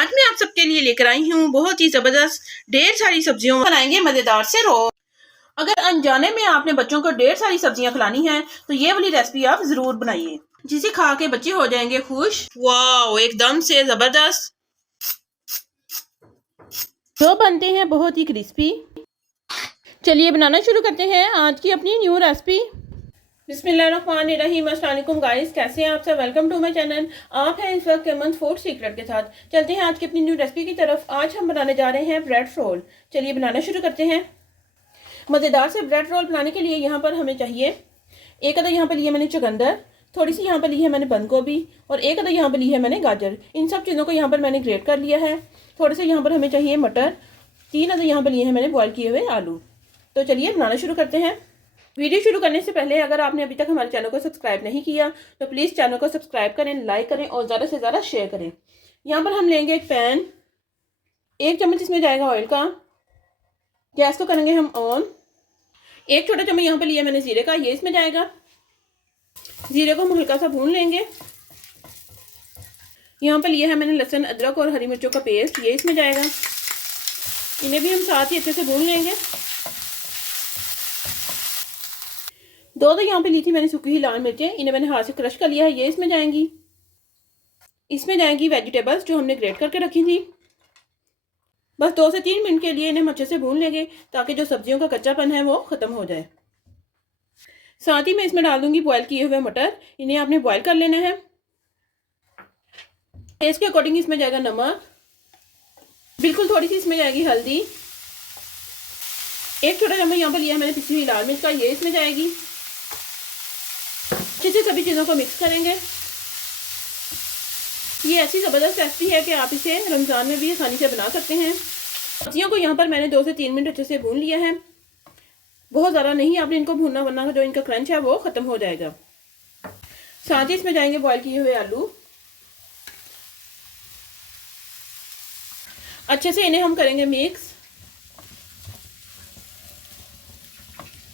आज मैं आप सबके लिए लेकर आई हूँ बहुत ही जबरदस्त ढेर सारी सब्जियों बनाएंगे मजेदार से रोल। अगर अनजाने में आपने बच्चों को ढेर सारी सब्जियां खिलानी है तो ये वाली रेसिपी आप जरूर बनाइए, जिसे खा के बच्चे हो जाएंगे खुश। वाह, एकदम से जबरदस्त। जो बनते हैं बहुत ही क्रिस्पी। चलिए बनाना शुरू करते हैं आज की अपनी न्यू रेसिपी। बिस्मिल्लाहिर्रहमानिर्रहीम। अस्सलाम वालेकुम गाइस, कैसे हैं आप सब। Welcome to my channel. आप हैं इस वक्त अमन फूड सीक्रेट के साथ। चलते हैं आज की अपनी न्यू रेसिपी की तरफ। आज हम बनाने जा रहे हैं ब्रेड रोल। चलिए बनाना शुरू करते हैं। मज़ेदार से ब्रेड रोल बनाने के लिए यहाँ पर हमें चाहिए एक अदर यहाँ पर लिए मैंने चुकंदर, थोड़ी सी यहाँ पर ली है मैंने बंद गोभी और एक अदर यहाँ पर ली है मैंने गाजर। इन सब चीज़ों को यहाँ पर मैंने ग्रेट कर लिया है। थोड़े से यहाँ पर हमें चाहिए मटर, 3 अदर यहाँ पर लिए हैं मैंने बॉयल किए हुए आलू। तो चलिए बनाना शुरू करते हैं। वीडियो शुरू करने से पहले अगर आपने अभी तक हमारे चैनल को सब्सक्राइब नहीं किया तो प्लीज़ चैनल को सब्सक्राइब करें, लाइक करें और ज़्यादा से ज़्यादा शेयर करें। यहाँ पर हम लेंगे एक पैन, 1 चम्मच इसमें जाएगा ऑयल का। गैस को करेंगे हम ऑन। 1 छोटा चम्मच यहाँ पर लिया मैंने जीरे का, ये इसमें जाएगा। जीरे को हम हल्का सा भून लेंगे। यहाँ पर लिया है मैंने लहसुन, अदरक और हरी मिर्चों का पेस्ट, ये इसमें जाएगा। इन्हें भी हम साथ ही अच्छे से भून लेंगे। 2 यहाँ पे ली थी मैंने सूखी हुई लाल मिर्चें, इन्हें मैंने हाथ से क्रश कर लिया है, ये इसमें जाएंगी। इसमें जाएंगी वेजिटेबल्स जो हमने ग्रेट करके रखी थी। बस 2 से 3 मिनट के लिए इन्हें हम अच्छे से भून लेंगे ताकि जो सब्जियों का कच्चापन है वो ख़त्म हो जाए। साथ ही मैं इसमें डाल दूंगी बॉयल किए हुए मटर, इन्हें आपने बॉयल कर लेना है। टेस्ट के अकॉर्डिंग इसमें जाएगा नमक, बिल्कुल थोड़ी सी इसमें जाएगी हल्दी। 1 छोटा चम्मच यहाँ पर लिया है मैंने पिसी हुई लाल मिर्च का, ये इसमें जाएगी। अच्छे से सभी चीज़ों को मिक्स करेंगे। ये ऐसी ज़बरदस्त रेसिपी है कि आप इसे रमज़ान में भी आसानी से बना सकते हैं। सब्जियों को यहाँ पर मैंने 2 से 3 मिनट अच्छे से भून लिया है। बहुत ज़्यादा नहीं आपने इनको भूनना, वरना जो इनका क्रंच है वो ख़त्म हो जाएगा। साथ ही इसमें जाएंगे बॉयल किए हुए आलू। अच्छे से इन्हें हम करेंगे मिक्स।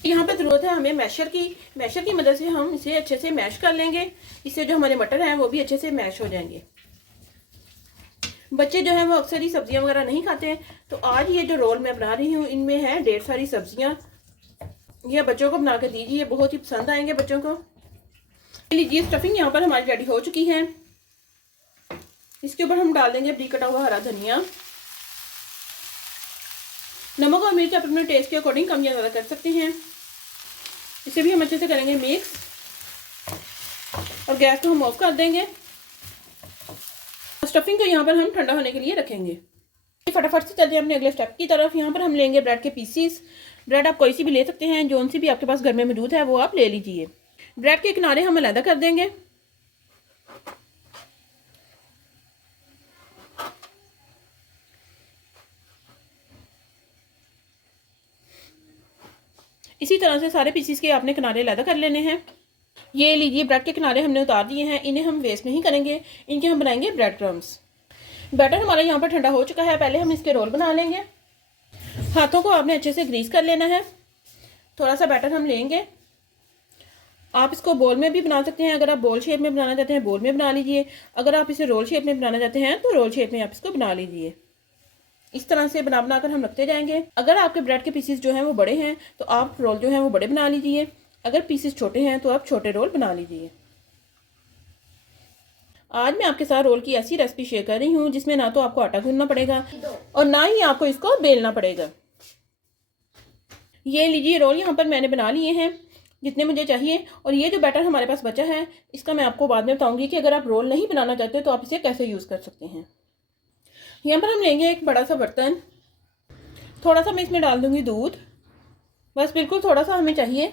यहाँ पे ज़रूरत है हमें मैशर की मदद से हम इसे अच्छे से मैश कर लेंगे। इससे जो हमारे मटर हैं वो भी अच्छे से मैश हो जाएंगे। बच्चे जो है वो अक्सर ही सब्जियां वगैरह नहीं खाते हैं, तो आज ये जो रोल मैं बना रही हूँ इनमें है ढेर सारी सब्जियां। ये बच्चों को बना कर दीजिए, बहुत ही पसंद आएंगे बच्चों को। लीजिए स्टफिंग यहाँ पर हमारी रेडी हो चुकी है। इसके ऊपर हम डाल देंगे बारीक कटा हुआ हरा धनिया। नमक और मिर्च आप अपने टेस्ट के अकॉर्डिंग कम या ज़्यादा कर सकते हैं। इसे भी हम अच्छे से करेंगे मिक्स और गैस को हम ऑफ कर देंगे। स्टफिंग को यहाँ पर हम ठंडा होने के लिए रखेंगे। फटाफट से चलते हैं अपने अगले स्टेप की तरफ। यहाँ पर हम लेंगे ब्रेड के पीसीस। ब्रेड आप कोई सी भी ले सकते हैं, जोन सी भी आपके पास घर में मौजूद है वो आप ले लीजिए। ब्रेड के किनारे हम अलग कर देंगे। इसी तरह से सारे पीसीस के आपने किनारे अलग कर लेने हैं। ये लीजिए ब्रेड के किनारे हमने उतार दिए हैं। इन्हें हम वेस्ट नहीं करेंगे, इनके हम बनाएंगे ब्रेड क्रम्स। बैटर हमारा यहाँ पर ठंडा हो चुका है। पहले हम इसके रोल बना लेंगे। हाथों को आपने अच्छे से ग्रीस कर लेना है। थोड़ा सा बैटर हम लेंगे। आप इसको बोल में भी बना सकते हैं। अगर आप बोल शेप में बनाना चाहते हैं बोल में बना लीजिए। अगर आप इसे रोल शेप में बनाना चाहते हैं तो रोल शेप में आप इसको बना लीजिए। इस तरह से बना कर हम रखते जाएंगे। अगर आपके ब्रेड के पीसेस जो हैं वो बड़े हैं तो आप रोल जो हैं वो बड़े बना लीजिए। अगर पीसेस छोटे हैं तो आप छोटे रोल बना लीजिए। आज मैं आपके साथ रोल की ऐसी रेसिपी शेयर कर रही हूँ जिसमें ना तो आपको आटा गूंदना पड़ेगा और ना ही आपको इसको बेलना पड़ेगा। ये लीजिए रोल यहाँ पर मैंने बना लिए हैं जितने मुझे चाहिए। और ये जो बैटर हमारे पास बचा है इसका मैं आपको बाद में बताऊंगी कि अगर आप रोल नहीं बनाना चाहते तो आप इसे कैसे यूज़ कर सकते हैं। यहाँ पर हम लेंगे एक बड़ा सा बर्तन। थोड़ा सा मैं इसमें डाल दूंगी दूध, बस बिल्कुल थोड़ा सा हमें चाहिए।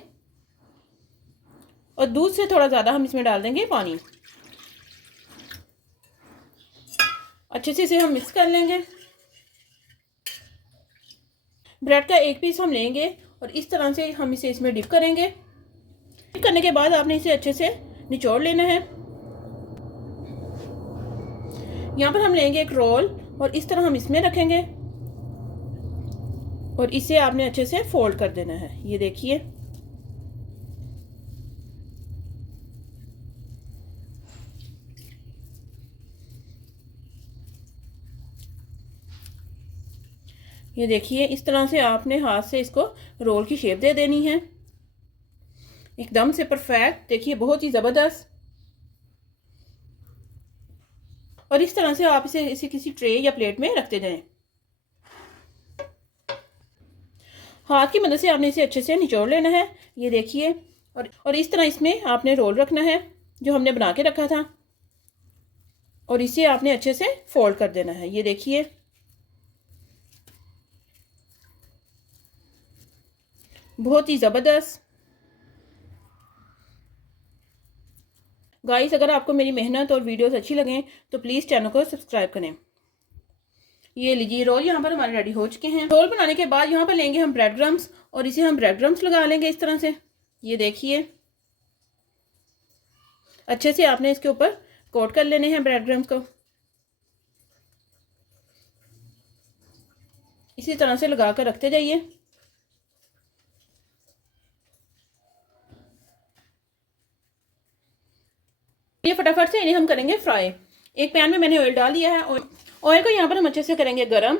और दूध से थोड़ा ज़्यादा हम इसमें डाल देंगे पानी। अच्छे से इसे हम मिक्स कर लेंगे। ब्रेड का एक पीस हम लेंगे और इस तरह से हम इसे इसमें डिप करेंगे। डिप करने के बाद आपने इसे अच्छे से निचोड़ लेना है। यहाँ पर हम लेंगे एक रोल और इस तरह हम इसमें रखेंगे और इसे आपने अच्छे से फोल्ड कर देना है। ये देखिए ये देखिए इस तरह से आपने हाथ से इसको रोल की शेप दे देनी है, एकदम से परफेक्ट। देखिए बहुत ही ज़बरदस्त। और इस तरह से आप इसे किसी ट्रे या प्लेट में रखते जाएं। हाथ की मदद से आपने इसे अच्छे से निचोड़ लेना है। ये देखिए, और इस तरह इसमें आपने रोल रखना है जो हमने बना के रखा था, और इसे आपने अच्छे से फोल्ड कर देना है। ये देखिए, बहुत ही ज़बरदस्त। गाइस, अगर आपको मेरी मेहनत और वीडियोस अच्छी लगें तो प्लीज़ चैनल को सब्सक्राइब करें। ये लीजिए, रोल यहाँ पर हमारे रेडी हो चुके हैं। रोल बनाने के बाद यहाँ पर लेंगे हम ब्रेड क्रम्स, और इसे हम ब्रेड क्रम्स लगा लेंगे इस तरह से। ये देखिए, अच्छे से आपने इसके ऊपर कोट कर लेने हैं ब्रेड क्रम्स को। इसी तरह से लगा कर रखते जाइए। ये फटाफट से इन्हें हम करेंगे फ्राई। एक पैन में मैंने ऑयल डाल दिया है। ऑयल को यहाँ पर हम अच्छे से करेंगे गरम।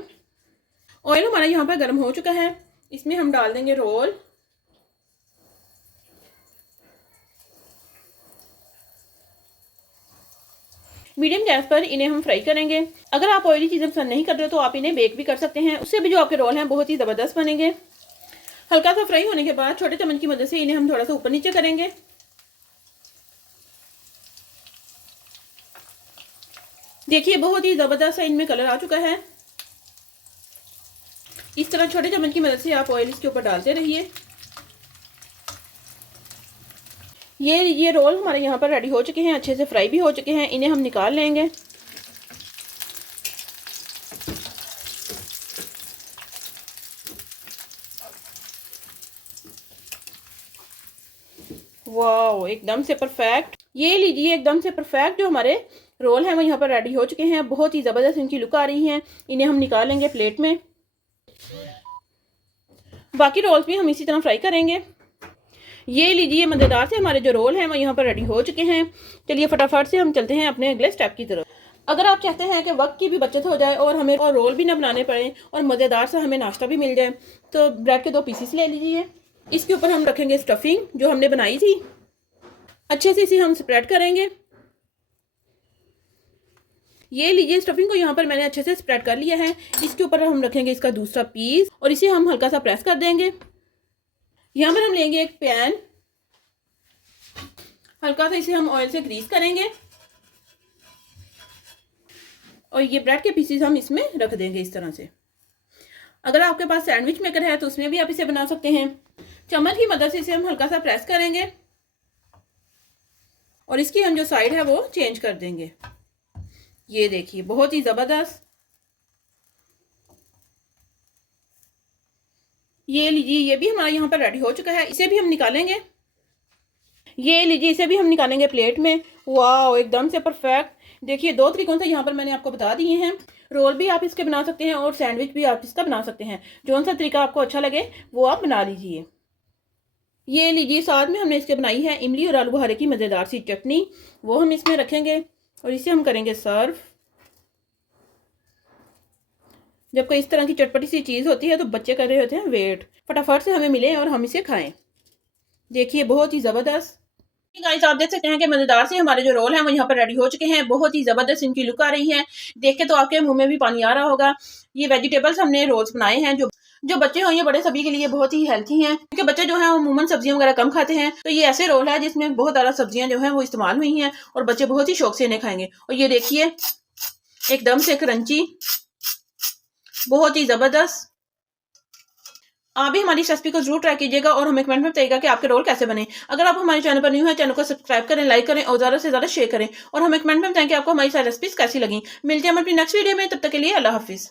ऑयल हमारा यहाँ पर गरम हो चुका है। इसमें हम डाल देंगे रोल। मीडियम गैस पर इन्हें हम फ्राई करेंगे। अगर आप ऑयली चीज़ें पसंद नहीं कर रहे हो तो आप इन्हें बेक भी कर सकते हैं, उससे भी जो आपके रोल हैं बहुत ही ज़बरदस्त बनेंगे। हल्का सा फ्राई होने के बाद छोटे चम्मच की मदद से इन्हें हम थोड़ा सा ऊपर नीचे करेंगे। देखिए, बहुत ही ज़बरदस्त सा इनमें कलर आ चुका है। इस तरह छोटे चम्मच की मदद से आप ऑयल इसके ऊपर डालते रहिए। ये रोल हमारे यहाँ पर रेडी हो चुके हैं, अच्छे से फ्राई भी हो चुके हैं। इन्हें हम निकाल लेंगे। वाह, एकदम से परफेक्ट। ये लीजिए, एकदम से परफेक्ट जो हमारे रोल हैं वो यहाँ पर रेडी हो चुके हैं। बहुत ही ज़बरदस्त इनकी लुक आ रही है। इन्हें हम निकाल लेंगे प्लेट में। बाकी रोल्स भी हम इसी तरह फ्राई करेंगे। ये लीजिए, मज़ेदार से हमारे जो रोल हैं वो यहाँ पर रेडी हो चुके हैं। चलिए फटाफट से हम चलते हैं अपने अगले स्टेप की तरफ। अगर आप चाहते हैं कि वक्त की भी बचत हो जाए और हमें और रोल भी ना बनाने पड़े और मज़ेदार सा हमें नाश्ता भी मिल जाए, तो ब्रेड के 2 पीसीस ले लीजिए। इसके ऊपर हम रखेंगे स्टफिंग जो हमने बनाई थी। अच्छे से इसे हम स्प्रेड करेंगे। ये लीजिए, स्टफिंग को यहाँ पर मैंने अच्छे से स्प्रेड कर लिया है। इसके ऊपर हम रखेंगे इसका दूसरा पीस और इसे हम हल्का सा प्रेस कर देंगे। यहाँ पर हम लेंगे एक पैन, हल्का सा इसे हम ऑयल से ग्रीस करेंगे और ये ब्रेड के पीसेस हम इसमें रख देंगे इस तरह से। अगर आपके पास सैंडविच मेकर है तो उसमें भी आप इसे बना सकते हैं। चम्मच की मदद से इसे हम हल्का सा प्रेस करेंगे और इसकी हम जो साइड है वो चेंज कर देंगे। ये देखिए, बहुत ही ज़बरदस्त। ये लीजिए, ये भी हमारा यहाँ पर रेडी हो चुका है। इसे भी हम निकालेंगे। ये लीजिए, इसे भी हम निकालेंगे प्लेट में। वाह, एकदम से परफेक्ट। देखिए, 2 तरीकों से यहाँ पर मैंने आपको बता दिए हैं। रोल भी आप इसके बना सकते हैं और सैंडविच भी आप इसका बना सकते हैं। जो सा तरीका आपको अच्छा लगे वो आप बना लीजिए। ये लीजिए, साथ में हमने इसके बनाई है इमली और आलू बुखारे की मज़ेदार सी चटनी, वो हम इसमें रखेंगे और इसे हम करेंगे सर्व। जब कोई इस तरह की चटपटी सी चीज़ होती है तो बच्चे कर रहे होते हैं वेट, फटाफट से हमें मिले और हम इसे खाएं। देखिए, बहुत ही ज़बरदस्त। गाइस, आप देख सकते हैं कि मज़ेदार से हमारे जो रोल हैं वो यहाँ पर रेडी हो चुके हैं। बहुत ही ज़बरदस्त इनकी लुक आ रही है। देख के तो आपके मुंह में भी पानी आ रहा होगा। ये वेजिटेबल्स हमने रोल्स बनाए हैं जो बच्चे हों या बड़े, सभी के लिए बहुत ही हेल्थी हैं, क्योंकि बच्चे जो हैं वो अमूमन सब्जियां वगैरह कम खाते हैं। तो ये ऐसे रोल है जिसमें बहुत ज़्यादा सब्जियां जो हैं वो इस्तेमाल हुई हैं और बच्चे बहुत ही शौक से इन्हें खाएंगे। और ये देखिए, एकदम से क्रंची, बहुत ही ज़बरदस्त। आप भी हमारी रेसिपी को जरूर ट्राई कीजिएगा और हमें कमेंट में बताइएगा कि आपके रोल कैसे बने। अगर आप हमारे चैनल पर न्यू है, चैनल को सब्सक्राइब करें, लाइक करें और ज़्यादा से ज़्यादा शेयर करें और हमें कमेंट में बताएं कि आपको हमारी सारी रेसिपीज कैसी लगी। मिलते हैं हम अपनी नेक्स्ट वीडियो में, तब तक के लिए अल्लाह हाफिज़।